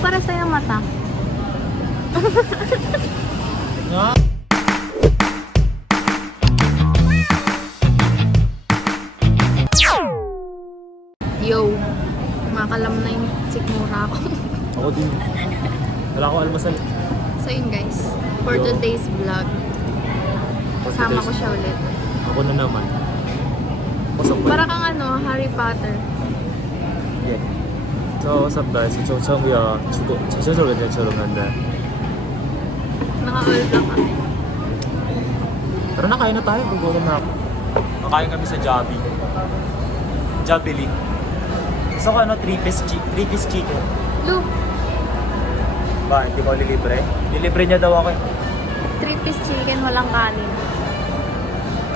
para sa'yo mata. Nga? Yo, kumakalam na yung sikmura ko. Ako din. Wala akong almasal. So yun guys, for Yo. today's vlog, kasama ko siya ulit. Ako na naman. Pasok ba? Para kang ano, Harry Potter. Yeah. So, what's up guys? 저 처음이야. 전체적으로 그냥 저런 건데. Naka-all black kami. Tara na, kain na tayo. Gugutom na ako. Nakain kami sa Jollibee. Jollibee. Gusto ko ano, 3-piece chicken. Lu, Ba, hindi ko lilibre? Lilibre niya daw ako. 3-piece chicken, walang kanin.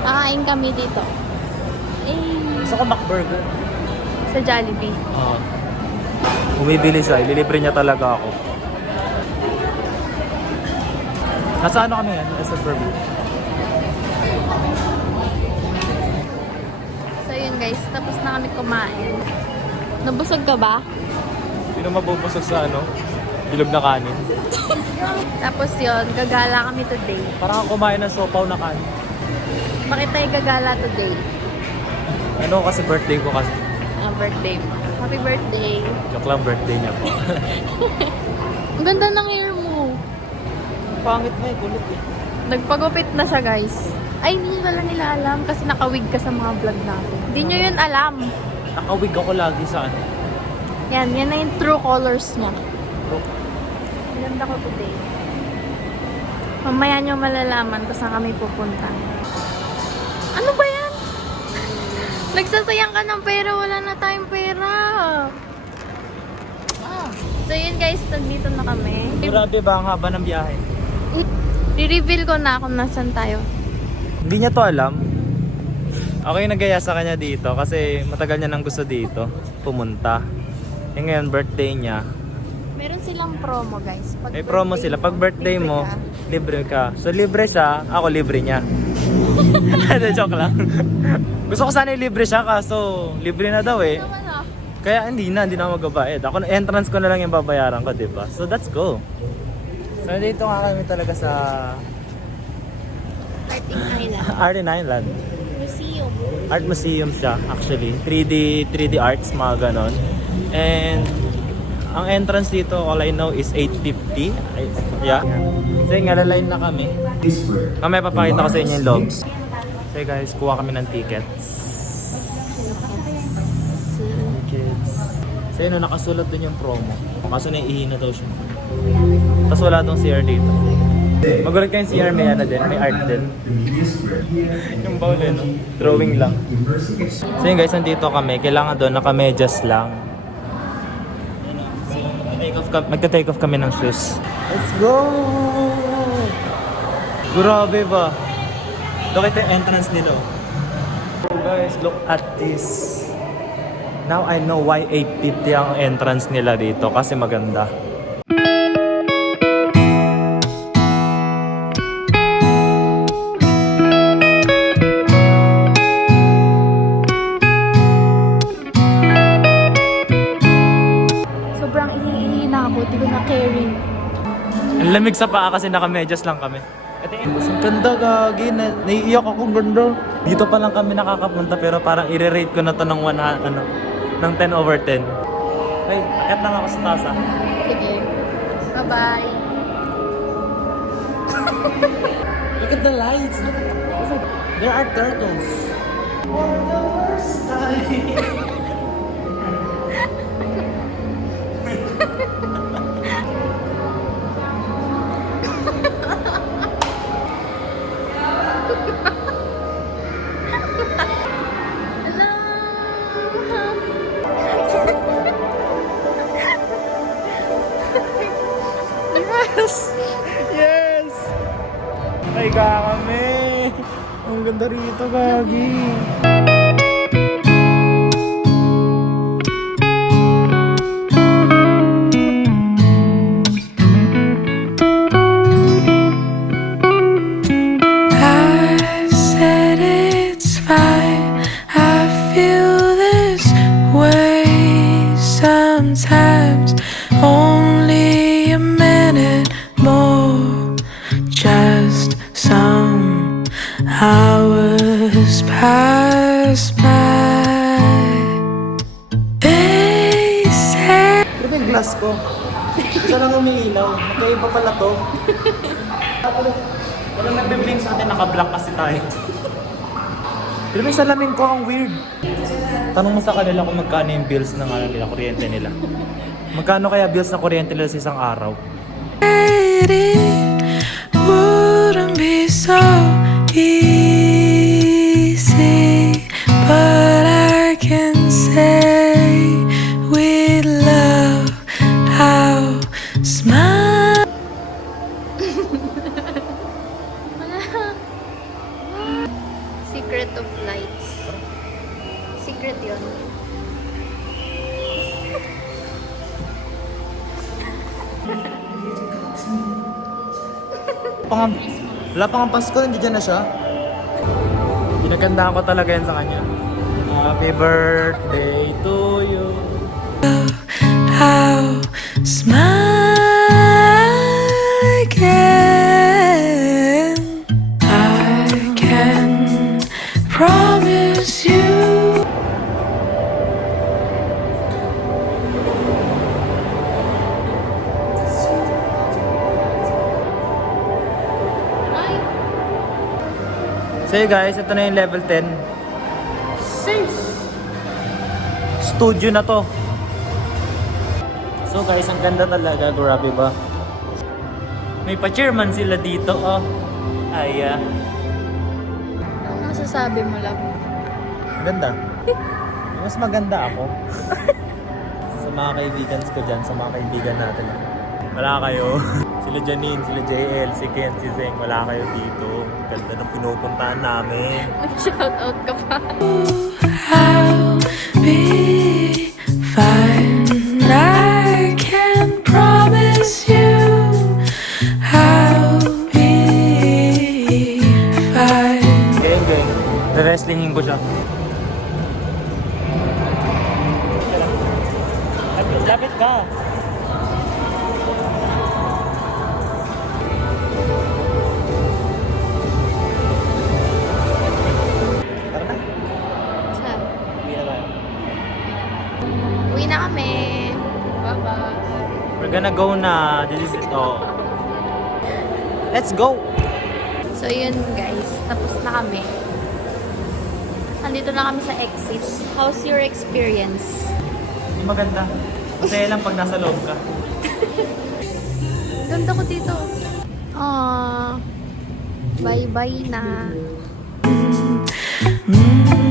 Kakain kami dito. Gusto ko McBurger. Sa Jollibee. Bumibili siya, ililibre niya talaga ako. Nasa ano kami yan? Nasa Burberry. So yun guys, tapos na kami kumain. Nabusog ka ba? Hindi na mabubusog sa ano, bilog na kanin. Tapos yun, gagala kami today. Parang ako kumain ng sopaw na kanin. Bakit tayo gagala today? Ano kasi birthday ko kasi. Birthday mo. Happy birthday. Joke lang, birthday niya po. Ang ganda ng hair mo. Pangit na eh, kulot eh. Nagpagupit na siya guys. Ay, hindi pala nila alam kasi nakawig ka sa mga vlog natin. Hindi nyo yun alam. Nakawig ako lagi sa ano. Yan na yung true colors niya. Ang ganda ko today. Mamaya nyo malalaman kung saan kami pupunta. Ano ba yan? Nagsasayang ka ng pera, wala na tayong pera. So yun guys, nandito na kami. Grabe ba ang haba ng biyahe? I-reveal ko na kung nasan tayo. Hindi niya to alam. Ako yung nagaya sa kanya dito kasi matagal niya nang gusto dito pumunta. Eh ngayon birthday niya. Meron silang promo guys. Pag May promo birthday sila. Pag birthday libre mo, ka. libre ka. So libre siya, ako libre niya. Joke lang. Gusto ko sana libre siya kaso libre na daw eh. Naman ah. Kaya hindi na magbabayad. Ako entrance ko na lang yung babayaran ko, di ba? So let's go. So dito nga kami talaga sa Arting Island. Arden Island. Museum. Art museum siya actually. 3D arts, mga ganon. And ang entrance dito, all I know is 850. Yeah. So yun nga, line na kami. Mamaya papakita ko sa inyo yung log. So guys, kuha kami ng tickets. So yun, nakasulat dun yung promo. Kaso naiihina daw siya. Tapos wala tong CR dito. Magulat kayong CR, may ano din, may art din. Yung bowl eh, no? Drawing lang. So yun guys, nandito kami. Kailangan doon, naka-medyas lang. Magta-take off kami ng shoes. Let's go! Grabe ba? Look at the entrance nila. So guys, look at this. Now I know why 850 ang entrance nila dito kasi maganda. Sobrang ihi na ako. Di ko na carry. Ang lamig sa paa kasi naka-medyas lang kami. Ang ganda, gagi. Naiiyak ako, ganda. Dito pa lang kami nakakapunta pero parang i-rate ko na to ng 10 over 10. Ay, akit lang ako sa taas ah. Sige. Bye-bye. Look at the lights. There are turtles. For the first time. Yes! Yes! Ay, kami! Ang ganda rito, gagi! I said it's fine. I feel this way sometimes. Only Ano ba yung glass ko? Isa lang umiilaw. Magkaiba pala to. Walang nagbe-blink sa atin, naka-block kasi tayo. Pero may salamin ko, ang weird. Tanong mo sa kanila kung magkano yung bills ng ano nila, kuryente nila. Magkano kaya bills na kuryente nila sa isang araw? It wouldn't be so easy, but I can say with love how smile. Secret of lights. Secret yun. Wala pang ang Pasko, hindi dyan na siya. Pinagandaan ko talaga yan sa kanya. Happy birthday to you. How smile again. I can promise you. Ay! So hey guys, ito na yung level 10. Studio na to. So guys, ang ganda talaga, grabe ba? May pa-chairman sila dito, oh. Ay, Ano masasabi mo lang? ganda. Mas maganda ako. Sa mga kaibigan ko dyan, sa mga kaibigan natin. Wala kayo. Sila Janine, sila JL, si Ken, si Zeng, wala kayo dito. Ganda ng pinupuntahan namin. Nag-shoutout ka pa. I'll be fine. I can promise you I'll be fine. Geng, geng. Re-wrestlingin ko siya. Lapit ka. Tara na. Saan? Uwi na tayo. Uwi na kami. Bye-bye. We're gonna go na. This is it. Oh. Let's go! So yun guys, tapos na kami. Andito na kami sa exit. How's your experience? Hindi maganda. Masaya lang pag nasa loob ka. Ganda ko dito. Bye-bye na. Mm.